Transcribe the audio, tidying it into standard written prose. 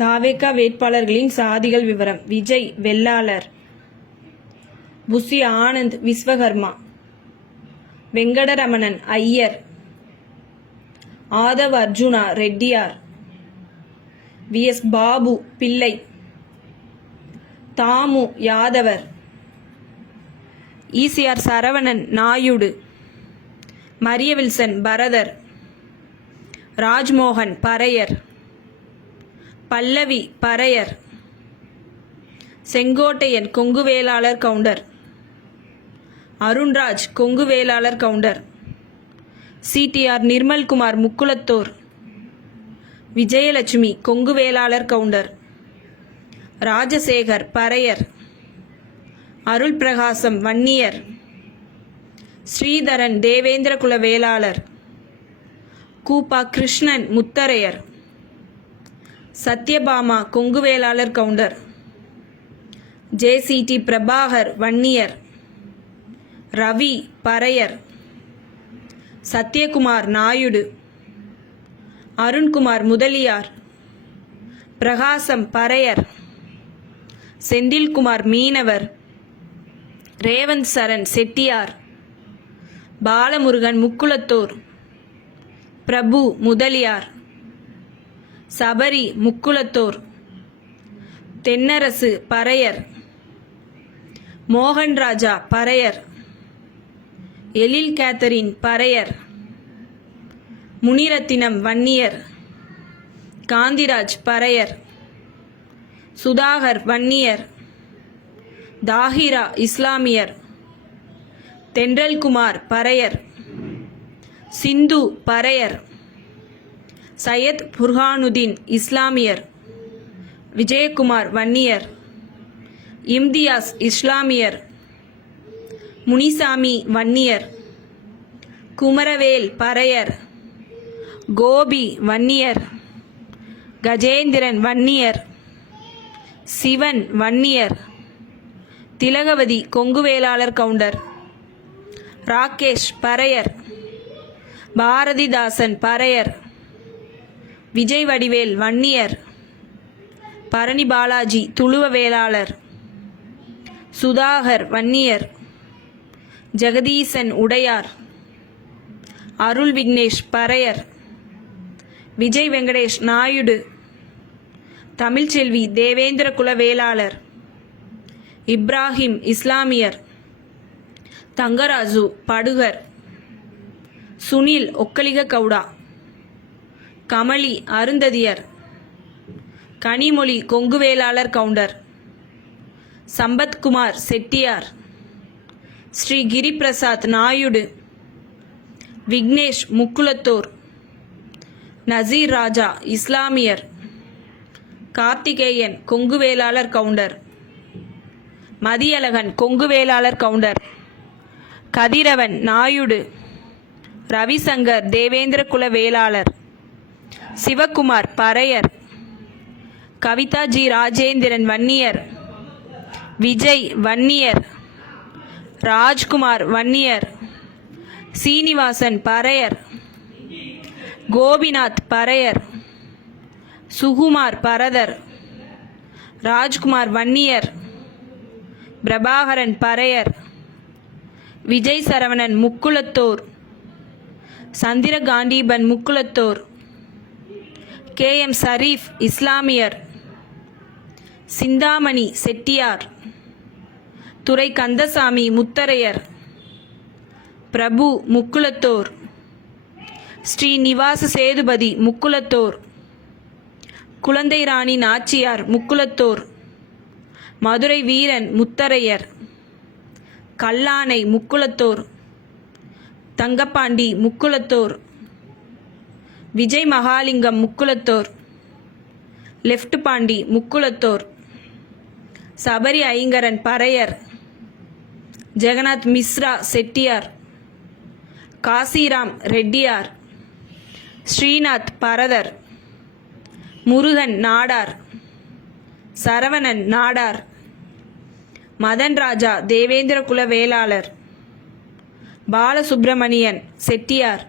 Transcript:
தாவேகா வேட்பாளர்களின் சாதிகள் விவரம். விஜய் வெள்ளாளர், புஷி ஆனந்த் விஸ்வகர்மா, வெங்கடரமணன் ஐயர், ஆதவ் அர்ஜுனா ரெட்டியார், வி.எஸ். பாபு பிள்ளை, தாமு யாதவர், ஈ.சி.ஆர். சரவணன் நாயுடு, மரிய வில்சன் பரதர், ராஜ்மோகன் பறையர், பல்லவி Paraiyar, Sengottaiyan Kongu Vellalar counter, Arunraj Kongu Vellalar counter, சி.டி.ஆர். Nirmalkumar Mukkulathor, Vijayalakshmi Kongu Vellalar counter, Rajasekar Paraiyar, அருள் பிரகாசம் வன்னியர், ஸ்ரீதரன் தேவேந்திரகுல வேளாளர், கூப்பா கிருஷ்ணன் முத்தரையர், சத்யபாமா கொங்கு வேளாளர் கவுண்டர், ஜே.சி.டி. பிரபாகர் வன்னியர், ரவி பறையர், சத்யகுமார் நாயுடு, அருண்குமார் முதலியார், பிரகாசம் பறையர், செந்தில்குமார் மீனவர், ரேவந்த் சரண் செட்டியார், பாலமுருகன் முக்குளத்தோர், பிரபு முதலியார், சபரி முக்குளத்தோர், தென்னரசு பறையர், மோகன்ராஜா பறையர், எழில் கேத்தரின் பறையர், முனிரத்தினம் வன்னியர், காந்திராஜ் பறையர், சுதாகர் வன்னியர், தாஹிரா இஸ்லாமியர், தென்றல்குமார் பறையர், சிந்து பறையர், சையத் புர்ஹானுதீன் இஸ்லாமியர், விஜயகுமார் வன்னியர், இம்தியாஸ் இஸ்லாமியர், முனிசாமி வன்னியர், குமரவேல் பறையர், கோபி வன்னியர், கஜேந்திரன் வன்னியர், சிவன் வன்னியர், திலகவதி கொங்கு வேளாளர் கவுண்டர், ராகேஷ் பறையர், பாரதிதாசன் பறையர், விஜய் வடிவேல் வன்னியர், பரணி பாலாஜி துளுவ வேளாளர், சுதாகர் வன்னியர், ஜெகதீசன் உடையார், அருள் விக்னேஷ் பறையர், விஜய் வெங்கடேஷ் நாயுடு, தமிழ்ச்செல்வி தேவேந்திர குல வேளாளர், இப்ராஹிம் இஸ்லாமியர், தங்கராஜு படுகர், சுனில் ஒக்கலிக கவுடா, கமலி அருந்ததியர், கனிமொழி கொங்கு வேளாளர் கவுண்டர், சம்பத்குமார் செட்டியார், ஸ்ரீ கிரிபிரசாத் நாயுடு, விக்னேஷ் முக்குளத்தோர், நசீர் ராஜா இஸ்லாமியர், கார்த்திகேயன் கொங்கு வேளாளர் கவுண்டர், மதியழகன் கொங்கு வேளாளர் கவுண்டர், கதிரவன் நாயுடு, ரவிசங்கர் தேவேந்திர குல வேளாளர், சிவகுமார் பறையர், கவிதா ஜி ராஜேந்திரன் வன்னியர், விஜய் வன்னியர், ராஜ்குமார் வன்னியர், சீனிவாசன் பறையர், கோபிநாத் பறையர், சுகுமார் பரதர், ராஜ்குமார் வன்னியர், பிரபாகரன் பறையர், விஜய் சரவணன் முக்குளத்தோர், சந்திரகாண்டீபன் முக்குளத்தோர், கே.எம். சரீஃப் இஸ்லாமியர், சிந்தாமணி செட்டியார், துரை கந்தசாமி முத்தரையர், பிரபு முக்குளத்தோர், ஸ்ரீநிவாச சேதுபதி முக்குளத்தோர், குழந்தை ராணி நாச்சியார் முக்குளத்தோர், மதுரை வீரன் முத்தரையர், கல்லானை முக்குளத்தோர், தங்கப்பாண்டி முக்குளத்தோர், விஜய் மகாலிங்கம் முக்குளத்தோர், லெஃப்ட் பாண்டி முக்குளத்தோர், சபரி ஐங்கரன் பறையர், ஜெகநாத் மிஸ்ரா செட்டியார், காசிராம் ரெட்டியார், ஸ்ரீநாத் பரதர், முருகன் நாடார், சரவணன் நாடார், மதன் ராஜா தேவேந்திர குல வேளாளர், பாலசுப்பிரமணியன் செட்டியார்,